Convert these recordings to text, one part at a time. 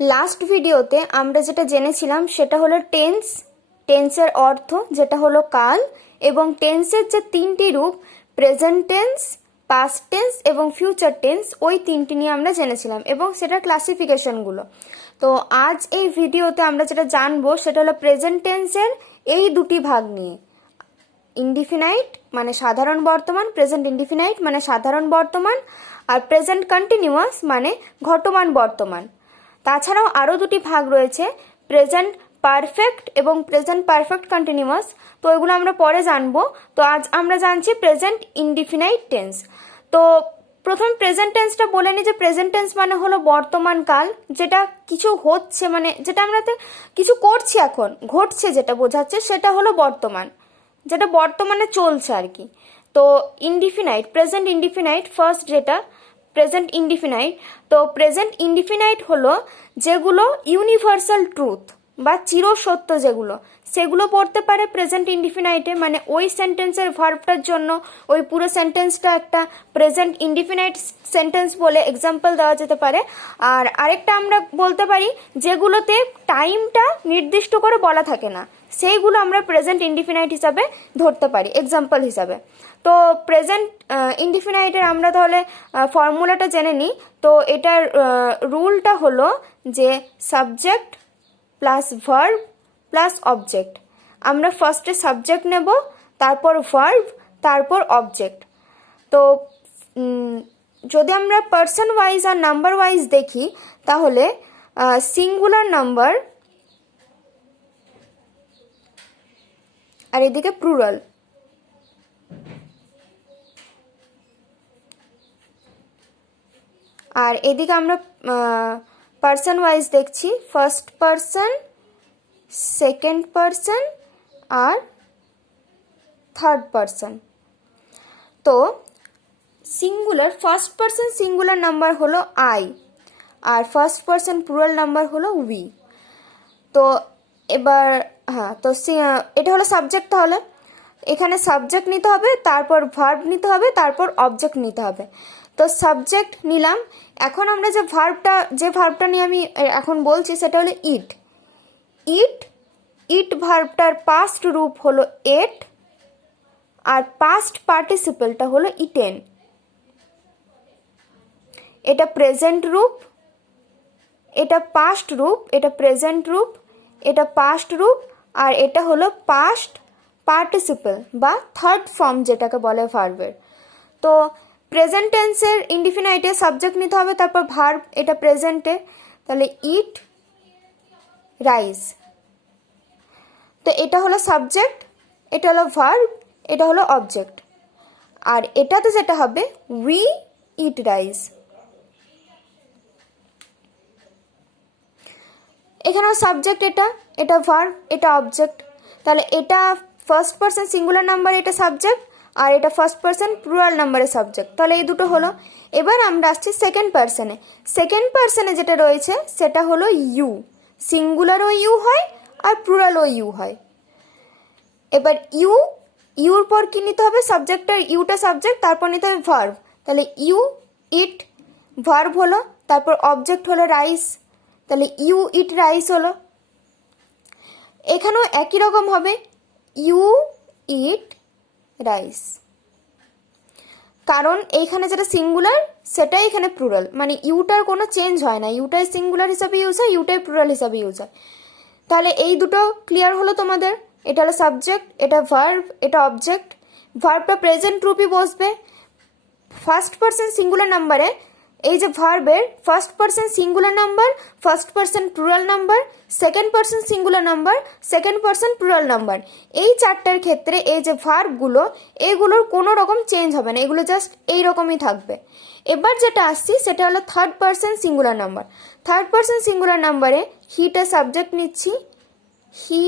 Last ভিডিওতে আমরা যেটা জেনেছিলাম সেটা হলো টেন্সের অর্থ যেটা হলো কাল, এবং টেন্সের যে তিনটি রূপ প্রেজেন্ট টেন্স, পাস্ট টেন্স এবং ফিউচার টেন্স, ওই তিনটি নিয়ে আমরা জেনেছিলাম এবং সেটার ক্লাসিফিকেশনগুলো। তো আজ এই ভিডিওতে আমরা যেটা জানবো সেটা হলো প্রেজেন্ট টেন্সের এই দুটি ভাগ নিয়ে। ইনডিফিনাইট মানে সাধারণ বর্তমান, প্রেজেন্ট ইনডিফিনাইট মানে সাধারণ বর্তমান, আর প্রেজেন্ট কন্টিনিউয়াস মানে ঘটমান বর্তমান। তাছাড়াও আরও দুটি ভাগ রয়েছে, প্রেজেন্ট পারফেক্ট এবং প্রেজেন্ট পারফেক্ট কন্টিনিউয়াস। তো এগুলো আমরা পরে জানবো। তো আজ আমরা জানছি প্রেজেন্ট ইনডিফিনাইট টেন্স। তো প্রথম প্রেজেন্ট টেন্সটা বলে নিই যে প্রেজেন্ট টেন্স মানে হলো বর্তমান কাল, যেটা কিছু হচ্ছে মানে যেটা আমরা কিছু করছি এখন ঘটছে যেটা বোঝাচ্ছে সেটা হলো বর্তমান, যেটা বর্তমানে চলছে আর কি। তো ইনডিফিনাইট, প্রেজেন্ট ইনডিফিনাইট ফার্স্ট যেটা প্রেজেন্ট ইনডিফিনাইট। তো প্রেজেন্ট ইনডিফিনাইট হলো যেগুলো ইউনিভার্সাল ট্রুথ বা চিরসত্য যেগুলো, সেগুলো পড়তে পারে প্রেজেন্ট ইনডিফিনাইটে। মানে ওই সেন্টেন্সের ভার্বটার জন্য ওই পুরো সেন্টেন্সটা একটা প্রেজেন্ট ইনডিফিনাইট সেন্টেন্স বলে এক্সাম্পল দেওয়া যেতে পারে। আর আরেকটা আমরা বলতে পারি যেগুলোতে টাইমটা নির্দিষ্ট করে বলা থাকে না, সেইগুলো আমরা প্রেজেন্ট ইনডিফিনাইট হিসাবে ধরতে পারি এক্সাম্পল হিসাবে। তো প্রেজেন্ট ইনডিফিনাইটের আমরা তাহলে ফর্মুলাটা জেনে নিই। তো এটার রুলটা হলো যে subject plus verb plus object. আমরা ফার্স্টে সাবজেক্ট নেব, তারপর ভার্ব, তারপর অবজেক্ট। তো যদি আমরা পার্সন ওয়াইজ আর নাম্বার ওয়াইজ দেখি তাহলে সিঙ্গুলার নাম্বার আর এদিকে প্লুরাল। আর এদিকে আমরা পার্সন ওয়াইজ দেখছি ফার্স্ট পার্সন, সেকেন্ড পার্সন আর থার্ড পার্সন। তো singular first person singular number হলো আই, আর ফার্স্ট পার্সন প্লুরাল নাম্বার হলো উই। তো এবার তো এটা হলো সাবজেক্ট। তাহলে এখানে সাবজেক্ট নিতে হবে, তারপর ভার্ব নিতে হবে, তারপর অবজেক্ট নিতে হবে। তো সাবজেক্ট নিলাম। এখন আমরা যে ভার্বটা নিয়ে আমি এখন বলছি সেটা হলো ইট। ইট ভার্বটার পাস্ট রূপ হলো এট, আর পাস্ট পার্টিসিপেলটা হলো ইটেন। এটা প্রেজেন্ট রূপ, এটা পাস্ট রূপ, এটা প্রেজেন্ট রূপ, এটা পাস্ট রূপ, আর এটা হলো পাস্ট পার্টিসিপেল বা থার্ড ফর্ম যেটাকে বলে ভার্বের। তো প্রেজেন্ট টেন্সের ইনডিফিনাইটে সাবজেক্ট নিতে হবে, তারপর ভার্ব, এটা প্রেজেন্টে, তাহলে ইট রাইজ। তো এটা হলো সাবজেক্ট, এটা হলো ভার্ব, এটা হলো অবজেক্ট। আর এটাতে যেটা হবে উই ইট রাইজ। এখানেও সাবজেক্ট, এটা ভার্ব, এটা অবজেক্ট। তাহলে এটা ফার্স্ট পার্সন সিঙ্গুলার নাম্বার, এটা সাবজেক্ট, আর এটা ফার্স্ট পার্সন প্লুরাল নাম্বারের সাবজেক্ট। তাহলে এই দুটো হলো। এবার আমরা আসছি সেকেন্ড পার্সনে। সেকেন্ড পার্সনে যেটা রয়েছে সেটা হলো ইউ। সিঙ্গুলারও ইউ হয় আর প্লুরালও ইউ হয়। এবার ইউর পর কি নিতে হবে? সাবজেক্টের ইউটা সাবজেক্ট, তারপর নিতে হবে ভার্ব। তাহলে ইউ ইট ভার্ব হলো, তারপর অবজেক্ট হলো রাইস, তাহলে ইউ ইট রাইস হলো। এখানেও একই রকম হবে, ইউ ইট রাইস। কারণ এইখানে যেটা সিঙ্গুলার সেটাই এখানে প্লুরাল, মানে ইউটার কোনো চেঞ্জ হয় না, ইউটাই সিঙ্গুলার হিসাবে ইউজ হয়, ইউটাই প্লুরাল হিসাবে ইউজ হয়। তাহলে এই দুটো ক্লিয়ার হলো তোমাদের। এটা হলো সাবজেক্ট, এটা ভার্ব, এটা অবজেক্ট। ভার্বটা প্রেজেন্ট রূপই বসবে। ফার্স্ট পার্সন সিঙ্গুলার নাম্বারে এই যে ভার্বের first person singular number, first person plural number, second person singular number, second person plural number, এই চারটার ক্ষেত্রে এই যে ভার্বগুলো এগুলোর কোনো রকম চেঞ্জ হবে না, এগুলো জাস্ট এই রকমই থাকবে। এবার যেটা আসছি সেটা হলো third person singular number. Third person singular নাম্বারে হিটা সাবজেক্ট নিচ্ছি, হি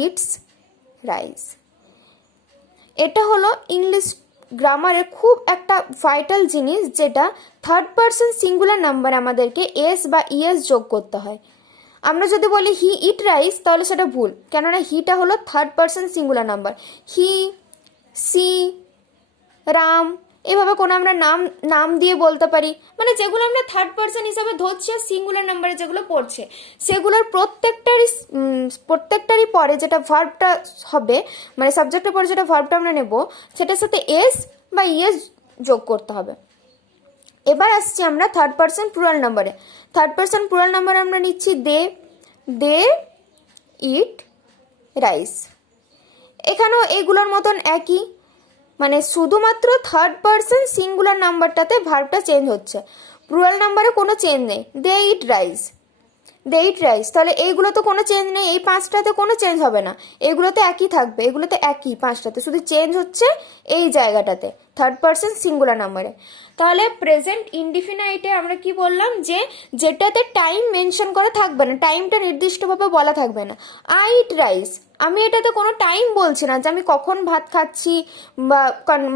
ইটস রাইস। এটা হলো ইংলিশ গ্রামারের খুব একটা ভাইটাল জিনিস, যেটা থার্ড পার্সন সিঙ্গুলার নাম্বার আমাদেরকে এস বা ইএস যোগ করতে হয়। আমরা যদি বলি হি ইট রাইস তাহলে সেটা ভুল, কেননা হিটা হলো থার্ড পার্সন সিঙ্গুলার নাম্বার। হি, সি, রাম, এভাবে কোনো আমরা নাম নাম দিয়ে বলতে পারি, মানে যেগুলো আমরা থার্ড পার্সন হিসাবে ধরছি আর সিঙ্গুলার নাম্বারে যেগুলো পড়ছে সেগুলোর প্রত্যেকটারই পরে যেটা ভার্বটা হবে, মানে সাবজেক্টের পরে যেটা ভার্বটা আমরা নেব সেটার সাথে এস বা ইএস যোগ করতে হবে। এবার আসছি আমরা থার্ড পার্সন প্লুরাল নাম্বারে। থার্ড পার্সন প্লুরাল নাম্বারে আমরা নিচ্ছি দে ইট রাইস। এখানেও এইগুলোর মতন একই, মানে শুধুমাত্র থার্ড পার্সন সিঙ্গুলার নাম্বারটাতে ভার্বটা চেঞ্জ হচ্ছে, প্লুরাল নাম্বারে কোনো চেঞ্জ নেই। দে ইট রাইস, দে ইট রাইস, তাহলে এইগুলো তো কোনো চেঞ্জ নেই, এই পাঁচটাতে কোনো চেঞ্জ হবে না, এগুলোতে একই থাকবে, এগুলোতে একই পাঁচটাতে, শুধু চেঞ্জ হচ্ছে এই জায়গাটাতে থার্ড পার্সন সিঙ্গুলার নাম্বারে। তাহলে প্রেজেন্ট ইনডিফিনাইটে আমরা কি বললাম, যে যেটাতে টাইম মেনশন করা থাকবে না, টাইমটা নির্দিষ্টভাবে বলা থাকবে না। আই ইট রাইস, আমি এটাতে কোনো টাইম বলছি না যে আমি কখন ভাত খাচ্ছি বা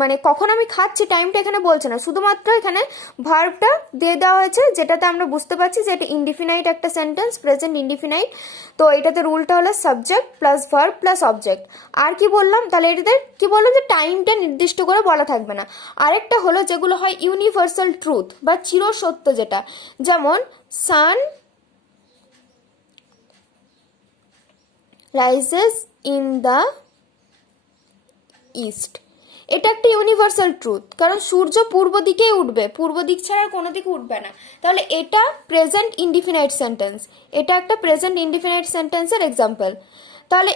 মানে কখন আমি খাচ্ছি, টাইমটা এখানে বলছে না, শুধুমাত্র এখানে ভার্বটা দিয়ে দেওয়া হয়েছে, যেটাতে আমরা বুঝতে পারছি যে এটা ইনডিফিনাইট একটা সেন্টেন্স, প্রেজেন্ট ইনডিফিনাইট। তো এটাতে রুলটা হলো subject plus verb plus object. আর কি বললাম, তাহলে এটাতে কি বললাম, যে টাইমটা নির্দিষ্ট করে বলা থাকবে না। আরেকটা হলো যেগুলো হয় ইউনিভার্সাল ট্রুথ বা চিরসত্য, যেটা যেমন sun rises in the east, এটা একটা ইউনিভার্সাল ট্রুথ, কারণ সূর্য পূর্ব দিকেই উঠবে, পূর্ব দিক ছাড়া কোনো দিকে উঠবে না। তাহলে এটা প্রেজেন্ট ইনডিফিনাইট সেন্টেন্স, এটা একটা প্রেজেন্ট ইনডিফিনাইট সেন্টেন্সের এক্সাম্পল। তাহলে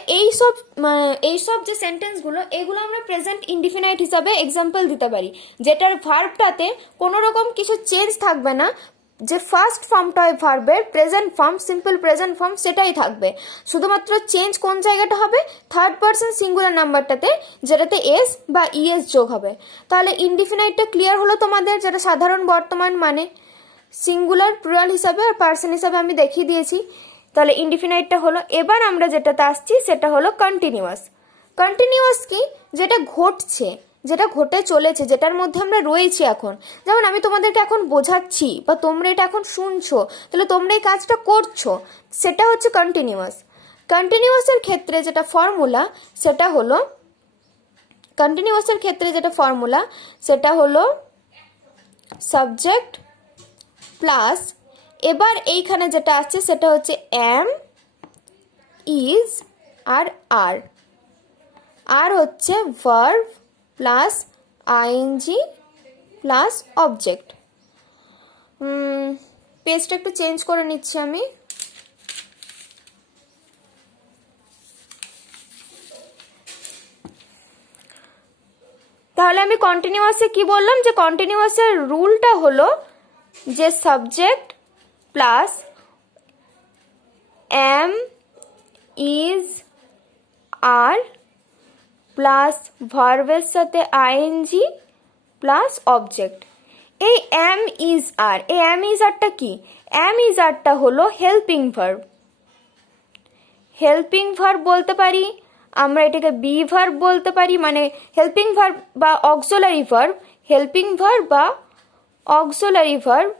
এইসব যে সেন্টেন্সগুলো, এগুলো আমরা প্রেজেন্ট ইনডিফিনাইট হিসাবে এক্সাম্পল দিতে পারি, যেটার ভার্বটাতে কোনো রকম কিছু চেঞ্জ থাকবে না, যে ফার্স্ট ফর্মটা হয় ভার্বের present form, simple present form, সেটাই থাকবে, শুধুমাত্র চেঞ্জ কোন জায়গাটা হবে, থার্ড পার্সন সিঙ্গুলার নাম্বারটাতে, যেটাতে এস বা ইএস যোগ হবে। তাহলে ইনডিফিনাইটটা ক্লিয়ার হলো তোমাদের, যেটা সাধারণ বর্তমান মানে সিঙ্গুলার প্লুরাল হিসাবে আর পার্সন হিসাবে আমি দেখিয়ে দিয়েছি। তাহলে ইনডিফিনাইটটা হলো। এবার আমরা যেটাতে আসছি সেটা হলো কন্টিনিউয়াস। কন্টিনিউয়াস কি, যেটা ঘটছে, যেটা ঘটে চলেছে, যেটার মধ্যে আমরা রয়েছি এখন, যেমন আমি তোমাদেরকে এখন বোঝাচ্ছি বা তোমরা এটা এখন শুনছো, তাহলে তোমরা এই কাজটা করছো, সেটা হচ্ছে কন্টিনিউয়াস। কন্টিনিউয়াসের ক্ষেত্রে যেটা ফর্মুলা সেটা হলো সাবজেক্ট প্লাস, এবার এইখানে যেটা আসছে সেটা হচ্ছে এম, ইজ আর হচ্ছে verb plus ING plus object. পেজটা একটু চেঞ্জ করে নিচ্ছি আমি। তাহলে আমি কন্টিনিউয়াসে কি বললাম, যে কন্টিনিউয়াসের রুলটা হলো যে subject plus am, is, are plus ভার্বের সাথে আইএনজি প্লাস অবজেক্ট। এই এম ইজ আর, এই এম ইজ আরটা কি, এম ইজ আরটা হলো হেল্পিং ভার্ব। হেল্পিং ভার্ব বলতে পারি আমরা, এটাকে বি ভার্ব বলতে পারি, মানে হেল্পিং ভার্ব বা অক্সিলারি ভার্ব, হেল্পিং ভার্ব বা অক্সিলারি ভার্ব,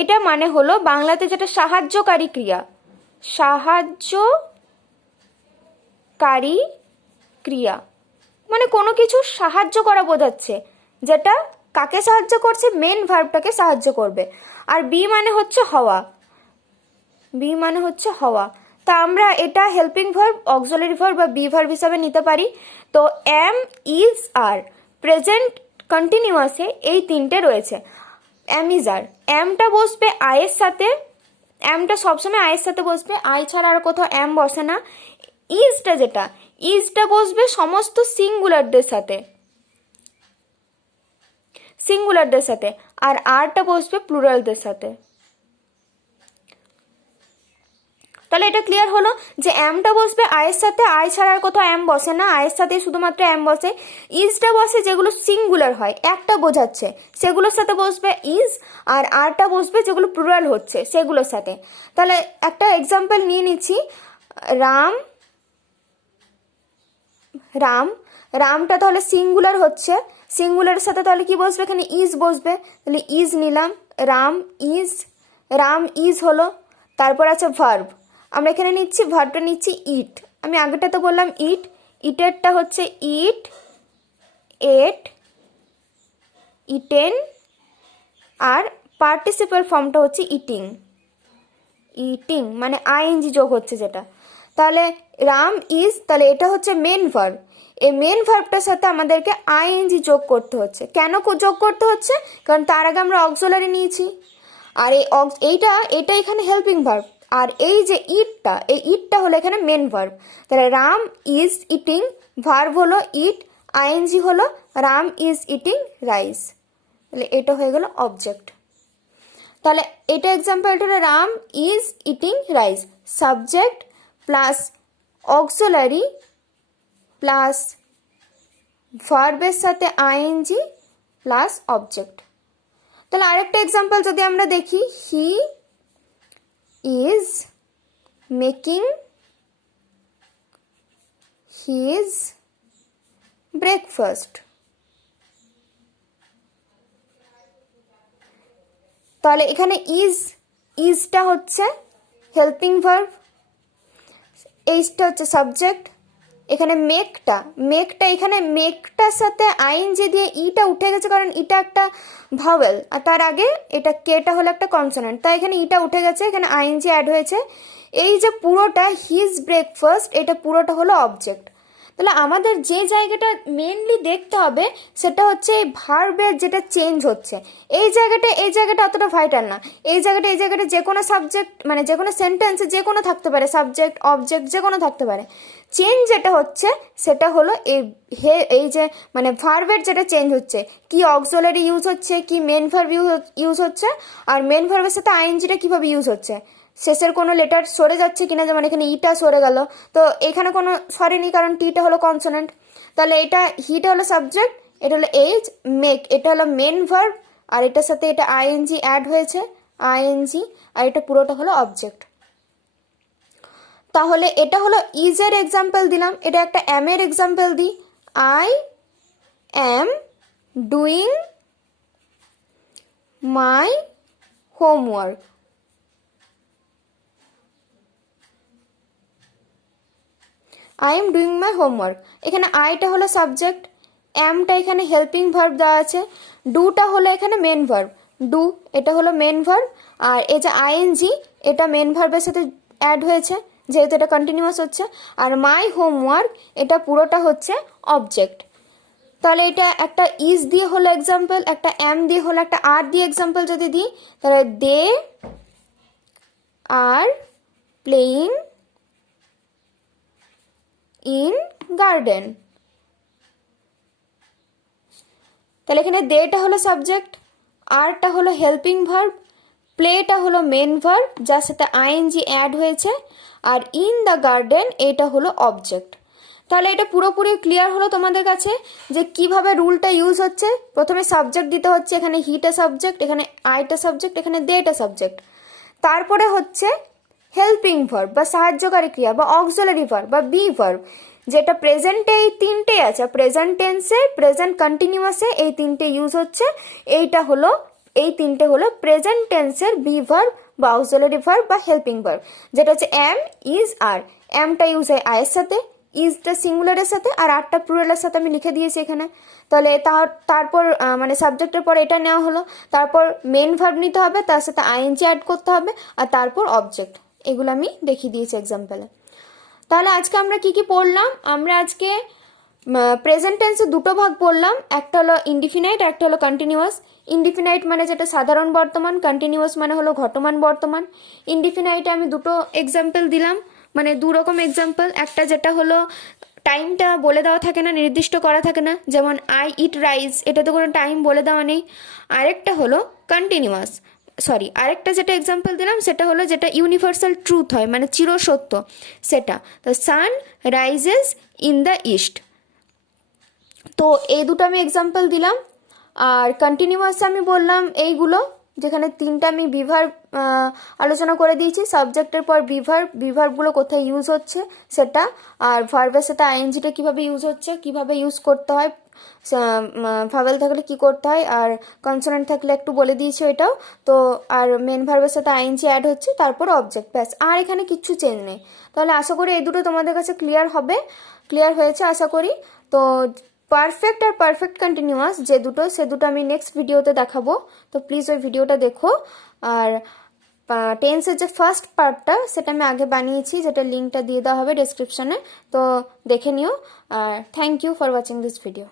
এটা মানে হলো বাংলাতে যেটা সাহায্যকারী ক্রিয়া, সাহায্যকারী ক্রিয়া, মানে কোনো কিছু সাহায্য করা বোঝাচ্ছে, যেটা কাকে সাহায্য করছে, মেন ভার্বটাকে সাহায্য করবে। আর বি মানে হচ্ছে হওয়া, তা আমরা এটা হেল্পিং ভার্ব, অক্সিলারি ভার্ব বা বি ভার্ব হিসাবে নিতে পারি। তো এম, ইজ, আর প্রেজেন্ট কন্টিনিউয়াসে এই তিনটে রয়েছে। এম ইজ আর, এমটা বসবে আয়ের সাথে, এমটা সবসময় আয়ের সাথে বসবে, আই ছাড়া আর কোথাও এম বসে না। ইজটা বসবে সমস্ত সিঙ্গুলারদের সাথে, আর আরটা বসবে প্লুরালদের সাথে। তাহলে এটা ক্লিয়ার হলো যে এমটা বসবে আয়ের সাথে, আই ছাড়া আর কোথাও এম বসে না, আয়ের সাথে শুধুমাত্র এম বসে। ইজটা বসে যেগুলো সিঙ্গুলার হয়, একটা বোঝাচ্ছে, সেগুলোর সাথে বসবে ইজ, আর আরটা বসবে যেগুলো প্লুরাল হচ্ছে সেগুলোর সাথে। তাহলে একটা এক্সাম্পল নিয়ে নিচ্ছি, রামটা তাহলে সিঙ্গুলার হচ্ছে, সিঙ্গুলারের সাথে তাহলে কি বসবে, এখানে ইজ বসবে, তাহলে ইজ নিলাম, রাম ইজ হলো। তারপর আছে ভার্ব, আমরা এখানে নিচ্ছি ভার্বটা নিচ্ছি ইট, আমি আগেটা তো বললাম ইটেরটা হচ্ছে ইট, এট, ইটেন, আর পার্টিসিপাল ফর্মটা হচ্ছে ইটিং। ইটিং মানে আইএনজি যোগ হচ্ছে যেটা। তাহলে রাম ইজ, তাহলে এটা হচ্ছে মেন ভার্ব। এই মেন ভার্বটার সাথে আমাদেরকে আইএনজি যোগ করতে হচ্ছে। কেন যোগ করতে হচ্ছে? কারণ তার আগে আমরা অক্সিলারি নিয়েছি, আর এইটা এখানে হেল্পিং ভার্ব, আর এই যে ইটটা, এই ইটটা হলো এখানে মেন ভার্ব। তাহলে রাম ইজ ইটিং, ভার্ব হলো ইট, আইএনজি হলো রাম ইজ ইটিং রাইস। তাহলে এটা হয়ে গেল অবজেক্ট। তাহলে এটা এক্সাম্পলটা হলো Ram is eating rice, subject plus auxiliary plus ভার্বের সাথে আইএনজি প্লাস অবজেক্ট। তাহলে আরেকটা এক্সাম্পল যদি আমরা দেখি, he is making his breakfast. তাহলে এখানে ইজটা হচ্ছে হেল্পিং ভার্ব, এইচটা হচ্ছে সাবজেক্ট, এখানে মেকটা এখানে মেকটার সাথে আইএনজি দিয়ে ইটা উঠে গেছে, কারণ ইটা একটা ভাওয়েল, আর তার আগে এটা কেটা হলো একটা কনসোনেন্ট, তাই এখানে ইটা উঠে গেছে, এখানে আইএনজি অ্যাড হয়েছে। এই যে পুরোটা হিজ ব্রেকফাস্ট, এটা পুরোটা হলো অবজেক্ট। তাহলে আমাদের যে জায়গাটা মেনলি দেখতে হবে সেটা হচ্ছে এই ভার্বের যেটা চেঞ্জ হচ্ছে, এই জায়গাটা অতটা ভাইটাল না। এই জায়গাটা যে কোনো সাবজেক্ট মানে যে কোনো সেন্টেন্সে যে কোনো থাকতে পারে, সাবজেক্ট অবজেক্ট যে কোনো থাকতে পারে। চেঞ্জ যেটা হচ্ছে সেটা হলো এই যে মানে ভার্বের যেটা চেঞ্জ হচ্ছে, কি অক্সিলারি ইউজ হচ্ছে, কি মেন ভার্ব ইউজ হচ্ছে, আর মেন ভার্বের সাথে আইএনজিটা কিভাবে ইউজ হচ্ছে, শেষের কোনো লেটার সরে যাচ্ছে কিনা, যেমন এখানে ইটা সরে গেল, তো এখানে কোনো সরেনি কারণ টিটা হলো কনসোনেন্ট। তাহলে এটা হিটা হলো সাবজেক্ট, এটা হলো এইচ, মেক এটা হলো মেন ভার্ব, আর এটার সাথে এটা আইএনজি অ্যাড হয়েছে, আইএনজি, আর এটা পুরোটা হলো অবজেক্ট। তাহলে এটা হলো ইজের এক্সাম্পল দিলাম, এটা একটা এম এর এক্সাম্পল দিই, I am doing my homework. I am doing my homework, এখানে আইটা হলো সাবজেক্ট, এমটা এখানে হেল্পিং ভার্ব দেওয়া আছে, ডুটা হলো এখানে মেন ভার্ব, ডু এটা হলো মেন ভার্ব, আর এই যে আইএনজি এটা মেন ভার্বের সাথে অ্যাড হয়েছে যেহেতু এটা কন্টিনিউয়াস হচ্ছে, আর মাই হোমওয়ার্ক এটা পুরোটা হচ্ছে অবজেক্ট। তাহলে এটা একটা ইজ দিয়ে হলো এক্সাম্পল, একটা এম দিয়ে হলো, একটা আর দিয়ে এক্সাম্পল যদি দিই, তাহলে দে আর প্লেয়িং ইন গার্ডেন। তাহলে এখানে দেটা হলো সাবজেক্ট, আরটা হলো হেল্পিং ভার্ব, প্লেটা হলো মেন ভার্ব যার সাথে আইএনজি অ্যাড হয়েছে, আর ইন দ্য গার্ডেন এটা হলো অবজেক্ট। তাহলে এটা পুরোপুরি ক্লিয়ার হলো তোমাদের কাছে যে কিভাবে রুলটা ইউজ হচ্ছে। প্রথমে সাবজেক্ট দিতে হচ্ছে, এখানে হিটা সাবজেক্ট, এখানে আইটা সাবজেক্ট, এখানে দেটা সাবজেক্ট, তারপরে হচ্ছে হেল্পিং ভার্ব বা সাহায্যকারী ক্রিয়া বা অক্সিলারি ভার্ব বা বি ভার্ব, যেটা প্রেজেন্টে এই তিনটে আছে, প্রেজেন্ট টেন্সে, প্রেজেন্ট কন্টিনিউয়াসে এই তিনটে ইউজ হচ্ছে। এই তিনটে হলো প্রেজেন্ট টেন্সের বি ভার্ব বা অক্সিলারি ভার্ব বা হেল্পিং ভার্ব, যেটা হচ্ছে এম, ইজ, আর। এমটা ইউজ হয় আয়ের সাথে, ইজটা সিঙ্গুলারের সাথে, আর আরটা প্লুরালের সাথে আমি লিখে দিয়েছি এখানে। তাহলে তারপর মানে সাবজেক্টের পর এটা নেওয়া হলো, তারপর মেন ভার্ব নিতে হবে, তার সাথে আইএনজি অ্যাড করতে হবে, আর তারপর অবজেক্ট। এগুলো আমি দেখিয়ে দিয়েছি এক্সাম্পলে। তাহলে আজকে আমরা কি কি পড়লাম? আমরা আজকে প্রেজেন্ট টেন্সে দুটো ভাগ পড়লাম, একটা হলো ইনডিফিনাইট, একটা হলো কন্টিনিউয়াস। ইনডিফিনাইট মানে যেটা সাধারণ বর্তমান, কন্টিনিউয়াস মানে হলো ঘটমান বর্তমান। ইনডিফিনাইটে আমি দুটো এক্সাম্পল দিলাম, মানে দু রকম এক্সাম্পল, একটা যেটা হলো টাইমটা বলে দেওয়া থাকে না, নির্দিষ্ট করা থাকে না, যেমন আই ইট রাইস, এটা তো কোনো টাইম বলে দেওয়া নেই। আরেকটা হলো কন্টিনিউয়াস, আরেকটা যেটা এক্সাম্পল দিলাম সেটা হলো যেটা ইউনিভার্সাল ট্রুথ হয়, মানে চিরসত্য সেটা, তো sun rises in the east. তো এই দুটো আমি এক্সাম্পল দিলাম। আর কন্টিনিউয়াস আমি বললাম এইগুলো, যেখানে তিনটা আমি বিভার্ব আলোচনা করে দিয়েছি, সাবজেক্টের পর বিভার্বগুলো কোথায় ইউজ হচ্ছে সেটা, আর ভার্বের সাথে আইএনজিটা কীভাবে ইউজ হচ্ছে, কীভাবে ইউজ করতে হয়, ভাওয়েল থাকলে কি করতে হয়, আর কনসোনেন্ট থাকলে একটু বলে দিয়েছি এটাও। তো আর মেন ভার্বের সাথে আইএনজি অ্যাড হচ্ছে, তারপর অবজেক্ট, ব্যাস, আর এখানে কিচ্ছু চেঞ্জ নেই। তাহলে আশা করি এই দুটো তোমাদের কাছে ক্লিয়ার হয়েছে আশা করি। তো পারফেক্ট আর পারফেক্ট কন্টিনিউয়াস যে দুটো, সে দুটো আমি নেক্সট ভিডিওতে দেখাবো, তো প্লিজ ওই ভিডিওটা দেখো। আর টেন্সের যে ফার্স্ট পার্টটা সেটা আমি আগে বানিয়েছি, যেটা লিঙ্কটা দিয়ে দেওয়া হবে ডেসক্রিপশনে, তো দেখে নিও। আর thank you for watching this video.